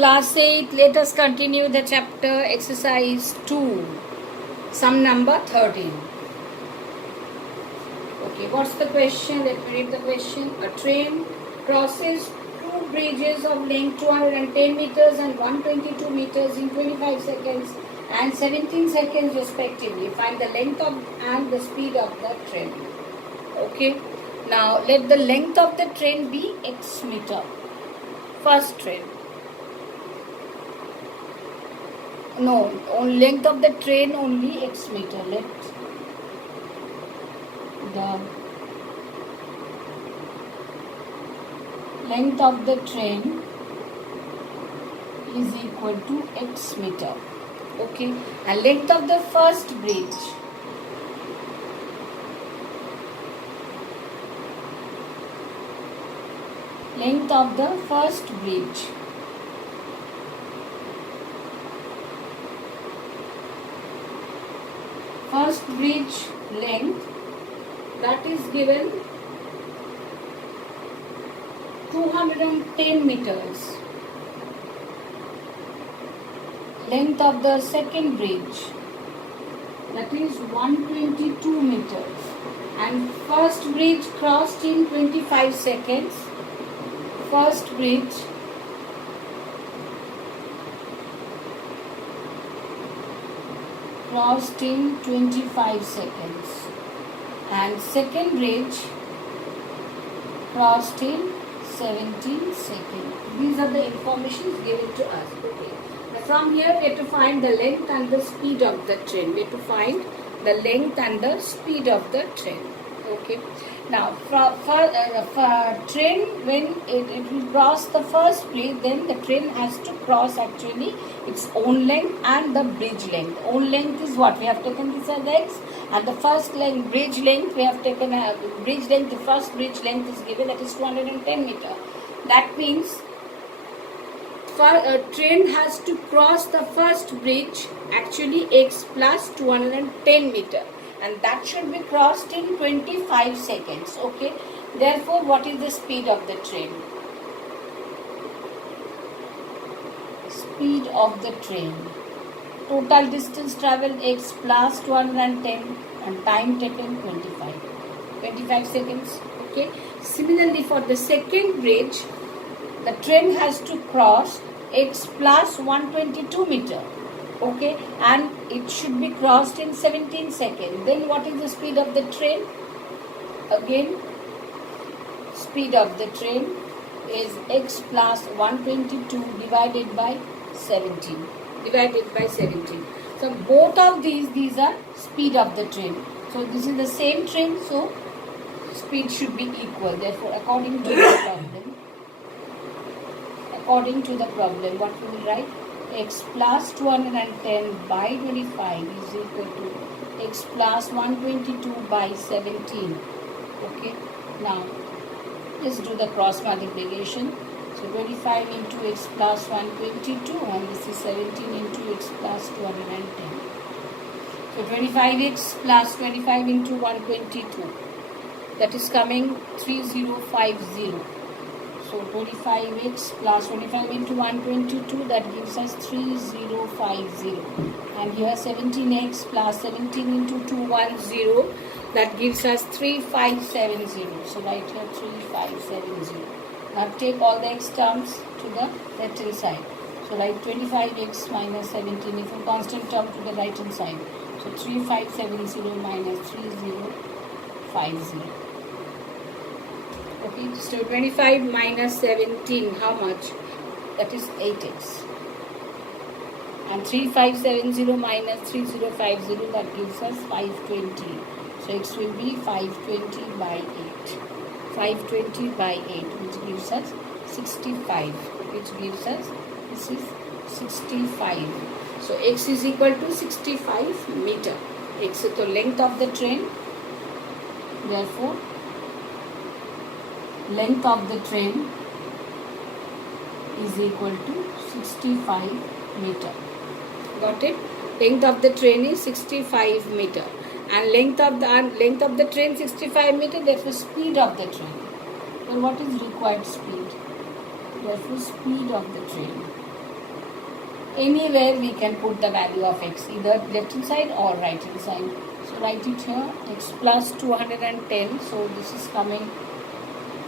Class 8, let us continue the chapter exercise 2, sum number 13. Okay, what's the question? Let me read the question. A train crosses two bridges of length 210 meters and 122 meters in 25 seconds and 17 seconds respectively. Find the length of and the speed of the train. Okay, now let the length of the train be x meter. First train. No, on length of the train only x meter. Let the length of the train is equal to x meter. Okay, and length of the first bridge. Length of the first bridge. First bridge length, that is given 210 meters. Length of the second bridge, that is 122 meters. And first bridge crossed in 25 seconds. First bridge crossed in 25 seconds and second bridge crossed in 17 seconds. These are the informations given to us. Okay. Now from here we have to find the length and the speed of the train. We have to find the length and the speed of the train. Okay. Now for train, when it will cross the first bridge, then the train has to cross actually its own length and the bridge length. Own length is what? We have taken this as x, and the first length, bridge length, we have taken a bridge length, the first bridge length is given, that is 210 meter. That means for a train has to cross the first bridge actually x plus 210 meter. And that should be crossed in 25 seconds. Okay. Therefore, what is the speed of the train? Speed of the train. Total distance traveled x plus 210 and time taken 25 seconds. Okay. Similarly, for the second bridge, the train has to cross x plus 122 meter. Okay, and it should be crossed in 17 seconds. Then what is the speed of the train? Again, speed of the train is x plus 122 divided by 17. So both of these are speed of the train. So this is the same train, so speed should be equal. Therefore, according to the problem, what we will write? X plus 210 by 25 is equal to x plus 122 by 17. Okay, now let's do the cross multiplication. So 25 into x plus 122 and this is 17 into x plus 210. So 25x plus 25 into 122, that is coming 3050. So 25x plus 25 into 122, that gives us 3050. And here 17x plus 17 into 210, that gives us 3570. So write here 3570. Now take all the x terms to the left hand side. So write 25x minus 17 is a constant term to the right hand side. So 3570 minus 3050. Okay, so 25 minus 17, how much? That is 8x. And 3570 minus 3050, that gives us 520. So x will be 520 by 8. 520 by 8, which gives us 65. This is 65. So x is equal to 65 meter. X is the length of the train. Therefore, length of the train is equal to 65 meter. Got it? Length of the train is 65 meter. And length of the train 65 meter, therefore speed of the train. Then what is required speed? Therefore speed of the train anywhere we can put the value of x, either left hand side or right hand side. So write it here, x plus 210. So this is coming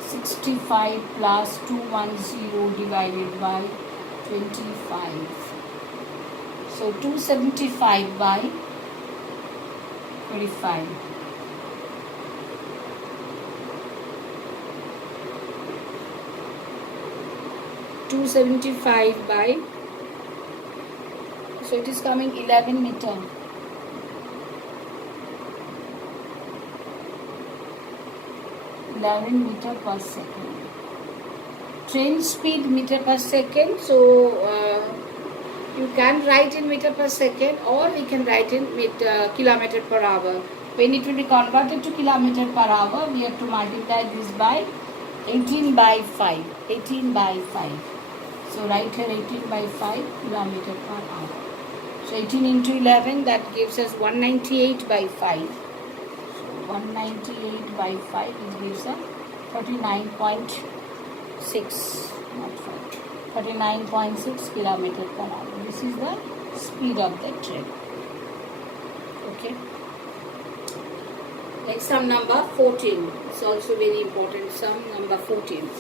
65 plus 210 divided by 25. So 275 by 25. So it is coming 11 meter. 11 meter per second. Train speed meter per second. So you can write in meter per second, or we can write in kilometer per hour. When it will be converted to kilometer per hour, we have to multiply this by 18 by 5. 18 by 5. So write here 18 by 5 kilometer per hour. So 18 into 11, that gives us 198 by 5. So 198 by 5, it gives us 39.6, not 5, 39.6 kilometer per hour. This is the speed of the train. Okay. Next sum number 14. It's also very important. Sum number 14.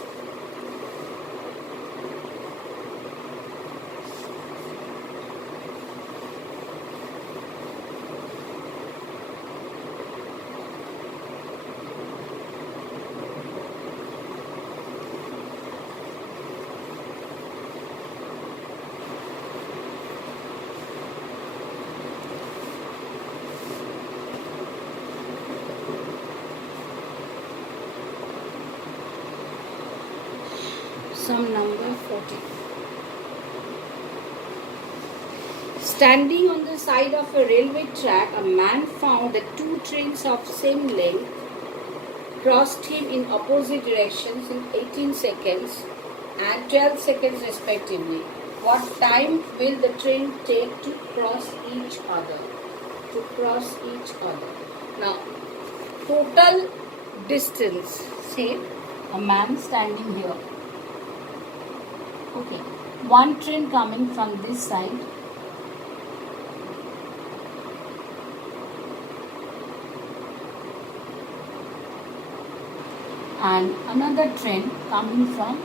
Sum number 14. Standing on the side of a railway track, a man found that two trains of same length crossed him in opposite directions in 18 seconds and 12 seconds respectively. What time will the train take to cross each other? Now, total distance, say a man standing here. Okay, one train coming from this side, and another train coming from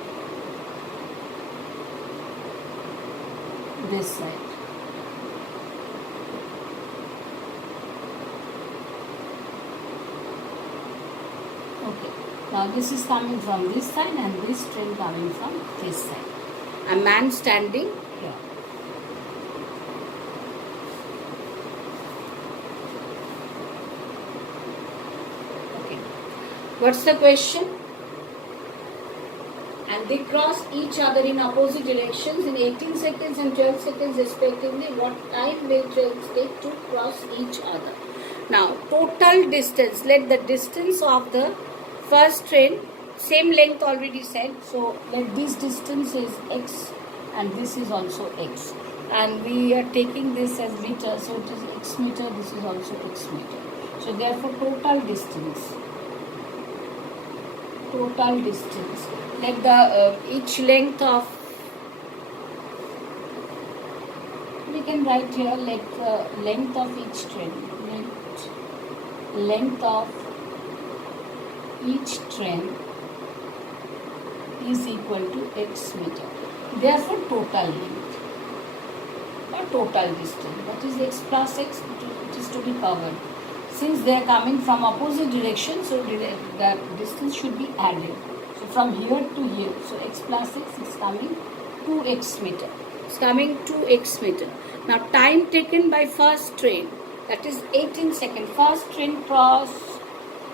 this side. Okay, now this is coming from this side and this train coming from this side. A man standing here. Okay. What's the question? And they cross each other in opposite directions in 18 seconds and 12 seconds respectively. What time will trains take to cross each other? Now, total distance. Let the distance of the first train, same length already said, so let this distance is x and this is also x, and we are taking this as meter, so it is x meter, this is also x meter. So therefore total distance, let the each length of, we can write here, let the length of each train, length of each train is equal to x meter. Therefore, total length or total distance, that is x plus x, it is to be covered. Since they are coming from opposite direction, so the distance should be added. So from here to here, so x plus x is coming 2x meter. It's coming 2x meter. Now time taken by first train, that is 18 seconds. First train crossed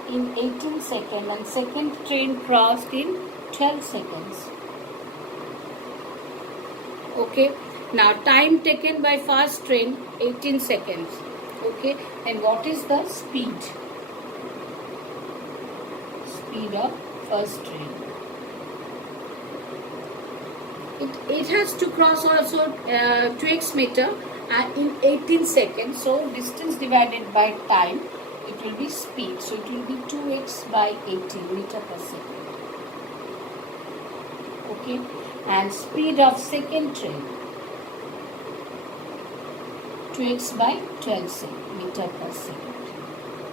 in 18 seconds and second train crossed in 12 seconds. Okay. Now time taken by first train 18 seconds. Okay. And what is the speed? Speed of first train. It has to cross also 2x meter in 18 seconds. So distance divided by time, it will be speed. So it will be 2x by 18 meter per second. Okay. And speed of second train. 2x by 12 meter per second.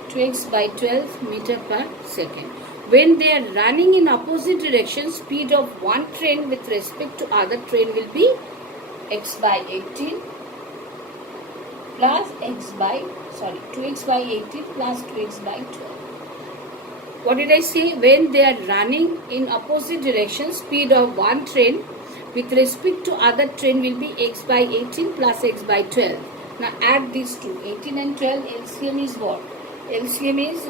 2x by 12 meter per second. When they are running in opposite direction, speed of one train with respect to other train will be x by 18 plus 2x by 18 plus 2x by 12. What did I say? When they are running in opposite direction, speed of one train with respect to other train will be x by 18 plus x by 12. Now add these two. 18 and 12, LCM is what? LCM is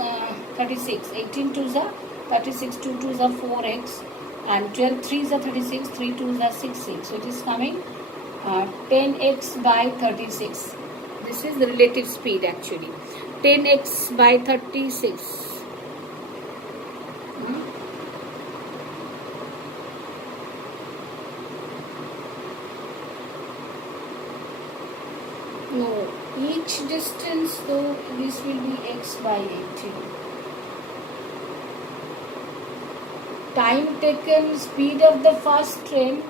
36. 18 2s are 36, 2 2s are 4x, and 12 3s are 36, 3 2s are 6. So it is coming 10x by 36. This is the relative speed actually. 10x by 36. No, each distance though, this will be x by 18. Time taken, speed of the first train,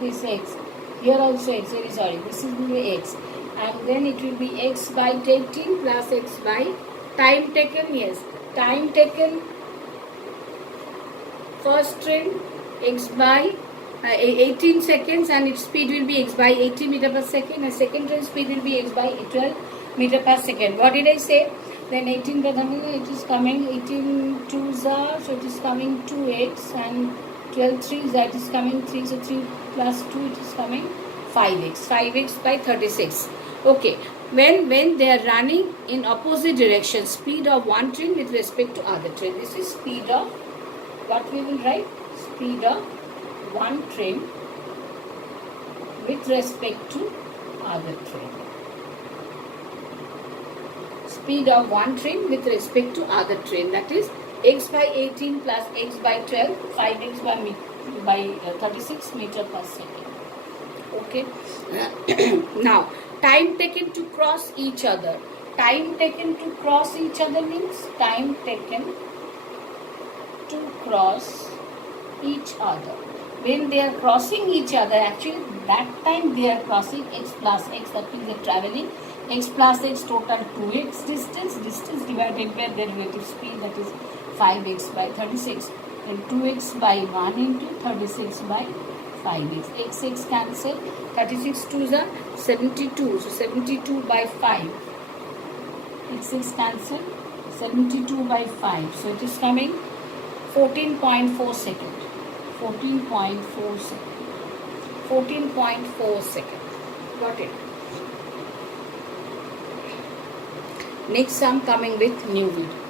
this x. Here also x, sorry, this will be x. And then it will be x by 18 plus x by time taken, yes. Time taken, first train, x by 18 seconds, and its speed will be x by 80 meter per second, and second train speed will be x by 12 meter per second. What did I say? Then 18 by it is coming 18 2s are, so it is coming 2x, and 12 3s that is coming 3, so 3 plus 2 it is coming 5x by 36. Okay, when they are running in opposite direction, speed of one train with respect to other train. This is speed of, what we will write? Speed of one train with respect to other train. Speed of one train with respect to other train, that is x by 18 plus x by 12, 5x by 36 meter per second. Okay. Now, time taken to cross each other. Time taken to cross each other means time taken to cross each other. When they are crossing each other, actually that time they are crossing x plus x, that means they are traveling x plus x total 2x distance divided by their relative speed, that is 5x by 36, and 2x by 1 into 36 by 5x. X cancel, 36 2s are 72, so 72 by 5. X cancel, 72 by 5, so it is coming 14.4 second. 14.4 second. 14.4 second. Got it? Next, I'm coming with new video.